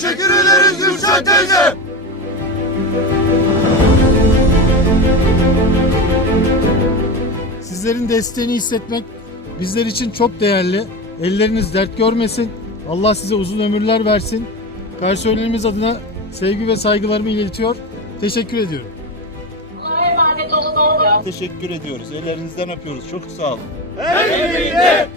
Teşekkür ederiz Ayşegül teyze. Sizlerin desteğini hissetmek bizler için çok değerli. Elleriniz dert görmesin. Allah size uzun ömürler versin. Personelimiz adına sevgi ve saygılarımı iletiyor. Teşekkür ediyorum. Allah'a emanet olun oğlum. Teşekkür ediyoruz. Ellerinizden öpüyoruz. Çok sağ olun. El birliğinde,